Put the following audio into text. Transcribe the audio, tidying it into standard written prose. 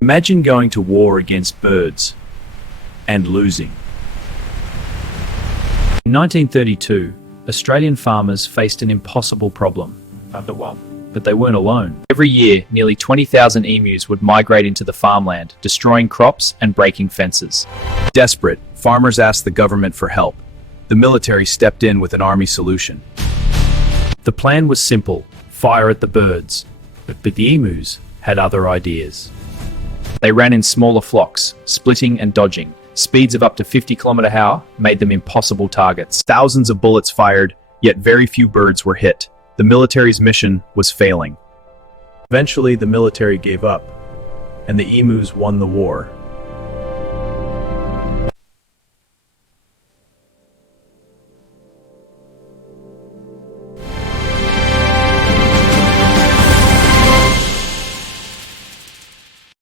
Imagine going to war against birds and losing. In 1932, Australian farmers faced an impossible problem. But they weren't alone. Every year, nearly 20,000 emus would migrate into the farmland, destroying crops and breaking fences. Desperate, farmers asked the government for help. The military stepped in with an army solution. The plan was simple: fire at the birds. But the emus had other ideas. They ran in smaller flocks, splitting and dodging. Speeds of up to 50 km/h made them impossible targets. Thousands of bullets fired, yet very few birds were hit. The military's mission was failing. Eventually, the military gave up, and the emus won the war.